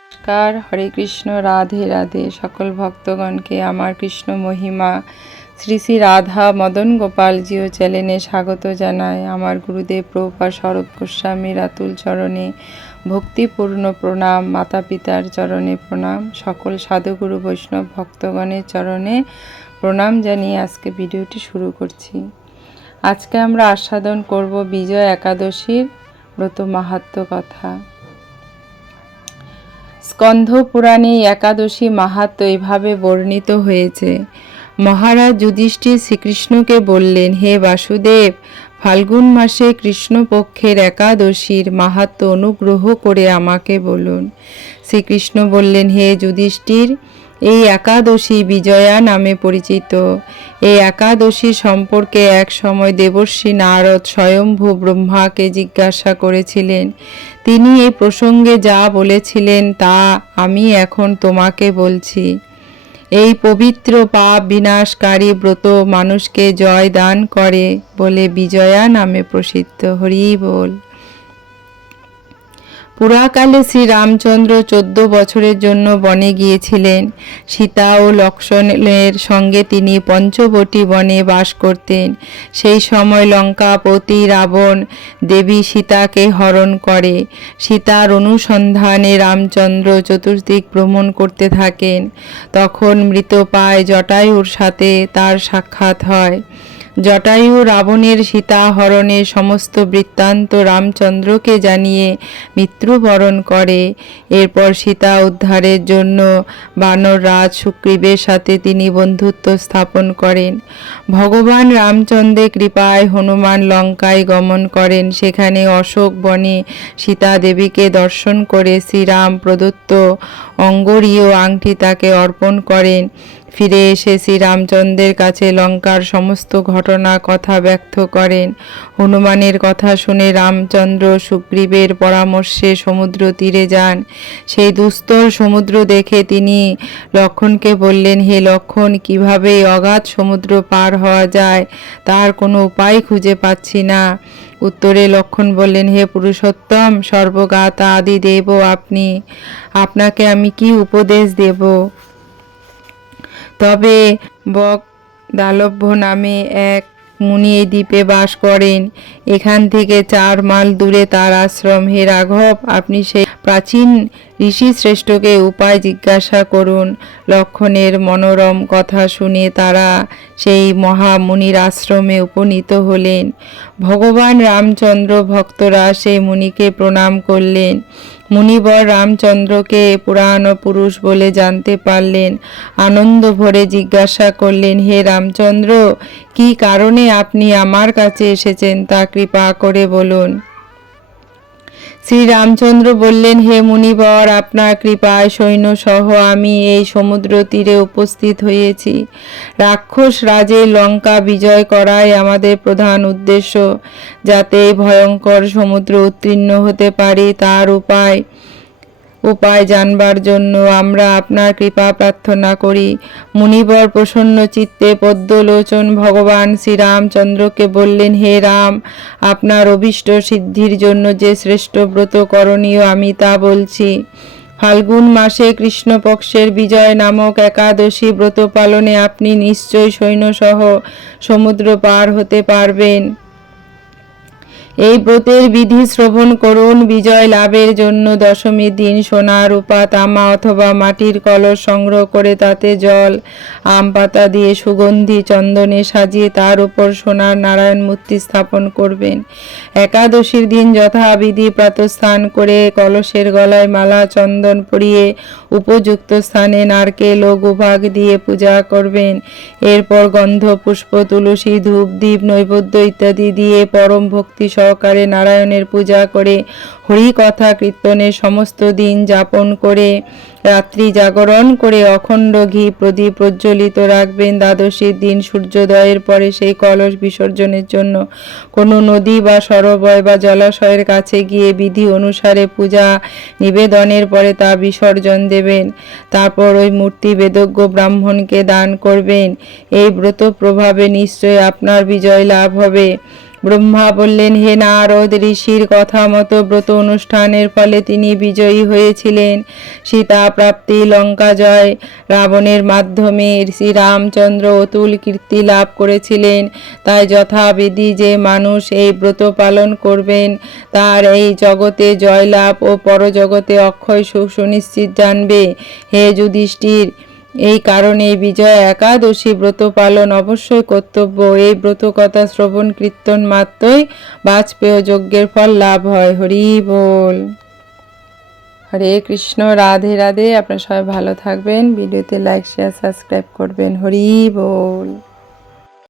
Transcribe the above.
নমস্কার, হরে কৃষ্ণ, রাধে রাধে। সকল ভক্তগণকে আমার কৃষ্ণ মহিমা শ্রী শ্রী রাধা মদন গোপালজিও চ্যানেলে স্বাগত জানাই। আমার গুরুদেব প্রভুপাদ স্বরূপ গোস্বামীর আতুল চরণে ভক্তিপূর্ণ প্রণাম, মাতা পিতার চরণে প্রণাম, সকল সাধুগুরু বৈষ্ণব ভক্তগণের চরণে প্রণাম জানিয়ে আজকে ভিডিওটি শুরু করছি। আজকে আমরা আস্বাদন করব বিজয়া একাদশীর ব্রত মাহাত্ম্য কথা। স্কন্ধ পুরাণে একাদশী মাহাত্ম্য এইভাবে বর্ণিত হয়েছে। মহারাজ যুধিষ্ঠির শ্রীকৃষ্ণকে বললেন, হে বাসুদেব, ফাল্গুন মাসে কৃষ্ণপক্ষের একাদশীর মাহাত্ম্য অনুগ্রহ করে আমাকে বলুন। শ্রীকৃষ্ণ বললেন, হে যুধিষ্ঠির, এই একাদশী বিজয়া নামে পরিচিত। এই একাদশী সম্পর্কে এক সময় দেবর্ষি নারদ স্বয়ম্ভু ব্রহ্মাকে জিজ্ঞাসা করেছিলেন। তিনি এই প্রসঙ্গে যা বলেছিলেন তা আমি এখন তোমাকে বলছি। এই পবিত্র পাপ বিনাশকারী ব্রত মানুষকে জয় দান করে বলে বিজয়া নামে প্রসিদ্ধ। হরি বল। পুরাকালে শ্রী রামচন্দ্র 14 বছরের জন্য বনে গিয়েছিলেন। সীতা ও লক্ষ্মণের সঙ্গে তিনি পঞ্চবটী বনে বাস করতেন। সেই সময় লঙ্কাপতি রাবণ দেবী সীতাকে হরণ করে। সীতার অনুসন্ধানে রামচন্দ্র চতুর্দিক ভ্রমণ করতে থাকেন। তখন মৃতপ্রায় জটায়ুর সাথে তার সাক্ষাৎ হয়। জটায়ু রাবণের সীতা হরণের সমস্ত বৃত্তান্ত রামচন্দ্রকে জানিয়ে মৃত্যুবরণ করে। এরপর সীতা উদ্ধারের জন্য বানর রাজ সুগ্রীবের সাথে তিনি বন্ধুত্ব স্থাপন করেন। ভগবান রামচন্দ্রের কৃপায় হনুমান লঙ্কায় গমন করেন। সেখানে অশোক বনে সীতা দেবীকে দর্শন করে শ্রীরাম প্রদত্ত অঙ্গরীয় আংটি তাকে অর্পণ করেন। ফিরে এসে শ্রীরামচন্দ্রের কাছে লঙ্কার সমস্ত ঘটনা কথা ব্যক্ত করেন। হনুমানের কথা শুনে রামচন্দ্র সুগ্রীবের পরামর্শে সমুদ্র তীরে যান। সেই দুস্তর সমুদ্র দেখে তিনি লক্ষ্মণকে বললেন, হে লক্ষ্মণ, কিভাবে অগাধ সমুদ্র পার হওয়া যায় তার কোনো উপায় খুঁজে পাচ্ছি না। উত্তরে লক্ষ্মণ বললেন, হে পুরুষোত্তম, সর্বজ্ঞাতা আদি দেব আপনি, আপনাকে আমি কি উপদেশ দেব? তবে বক দালভ্য নামে এক মুনি এই দ্বীপে বাস করেন। এখান থেকে 4 মাইল দূরে তার আশ্রম। হে রাঘব, আপনি সেই প্রাচীন ঋষি শ্রেষ্ঠকে উপায় জিজ্ঞাসা করুন। লক্ষ্মণের মনোরম কথা শুনে তারা সেই মহামুনির আশ্রমে উপনীত হলেন। ভগবান রামচন্দ্র ভক্তরা সেই মুনিকে প্রণাম করলেন। মুনিবর রামচন্দ্রকে পুরাণ পুরুষ বলে জানতে পারলেন। আনন্দ ভরে জিজ্ঞাসা করলেন, হে রামচন্দ্র, কি কারণে আপনি আমার কাছে এসেছেন তা কৃপা করে বলুন। শ্রী রামচন্দ্র বললেন, হে মুনিবর, আপনার কৃপায় সৈন্যসহ আমি এই সমুদ্র তীরে উপস্থিত হয়েছি। রাক্ষস রাজে লঙ্কা বিজয় করাই আমাদের প্রধান উদ্দেশ্য। যাতে ভয়ঙ্কর সমুদ্র উত্তীর্ণ হতে পারি তার উপায় জানবার জন্য আমরা আপনার কৃপা প্রার্থনা করি। মুনিবর প্রসন্ন চিত্তে পদ্মলোচন ভগবান শ্রীরামচন্দ্রকে বললেন, হে রাম, আপনার অভীষ্ট সিদ্ধির জন্য যে শ্রেষ্ঠ ব্রত করণীয় আমি তা বলছি। ফাল্গুন মাসে কৃষ্ণপক্ষের বিজয় নামক একাদশী ব্রত পালনে আপনি নিশ্চয় সৈন্যসহ সমুদ্র পার হতে পারবেন। এই ব্রতের বিধি শ্রবণ করুন। বিজয় লাভের জন্য দশমীর দিন সোনা, রূপা, তামা অথবা মাটির কলস সংগ্রহ করে তাতে জল, আম পাতা দিয়ে সুগন্ধি চন্দনে সাজিয়ে তার উপর সোনার নারায়ণ মূর্তি স্থাপন করবেন। একাদশীর দিন যথাবিধি প্রাতঃস্নান করে কলসের গলায় মালা চন্দন পরিয়ে উপযুক্ত স্থানে নারকেল ও গোভাগ দিয়ে পূজা করবেন। এরপর গন্ধ, পুষ্প, তুলসী, ধূপ, দীপ, নৈবেদ্য ইত্যাদি দিয়ে পরম ভক্তি সহকারে নারায়ণের পূজা করে হরি কথা কীর্তনে সমস্ত দিন যাপন করে রাত্রি জাগরণ করে অখণ্ড ঘি প্রদীপ প্রজ্বলিত রাখবেন। দ্বাদশীর দিন সূর্যোদয়ের পরে সেই কলস বিসর্জনের জন্য কোনো নদী বা সরোবর বা জলাশয়ের কাছে গিয়ে বিধি অনুসারে পূজা নিবেদনের পরে তা বিসর্জন দেবেন। তারপর ওই মূর্তি বেদজ্ঞ ব্রাহ্মণকে দান করবেন। এই ব্রত প্রভাবে নিশ্চয় আপনার বিজয় লাভ হবে। ব্রহ্মা বললেন, হে নারদ, ঋষির কথা মতো ব্রত অনুষ্ঠানের ফলে তিনি বিজয়ী হয়েছিলেন। সীতা প্রাপ্তি, লঙ্কা জয়, রাবণের মাধ্যমে শ্রীরামচন্দ্র অতুল কীর্তি লাভ করেছিলেন। তাই যথাবিধি যে মানুষ এই ব্রত পালন করবেন তার এই জগতে জয়লাভ ও পরজগতে অক্ষয় সুখ সুনিশ্চিত জানবে। হে যুধিষ্ঠির, এই কারণে বিজয়া একাদশী ব্রত পালন অবশ্যই কর্তব্য। এই ব্রত কথা শ্রবণ কীর্তন মাত্রই বাজপেয় যজ্ঞের ফল লাভ হয়। হরি বল। হরে কৃষ্ণ। রাধে রাধে। আপনারা সবাই ভালো থাকবেন। ভিডিওতে লাইক শেয়ার সাবস্ক্রাইব করবেন। হরি বল।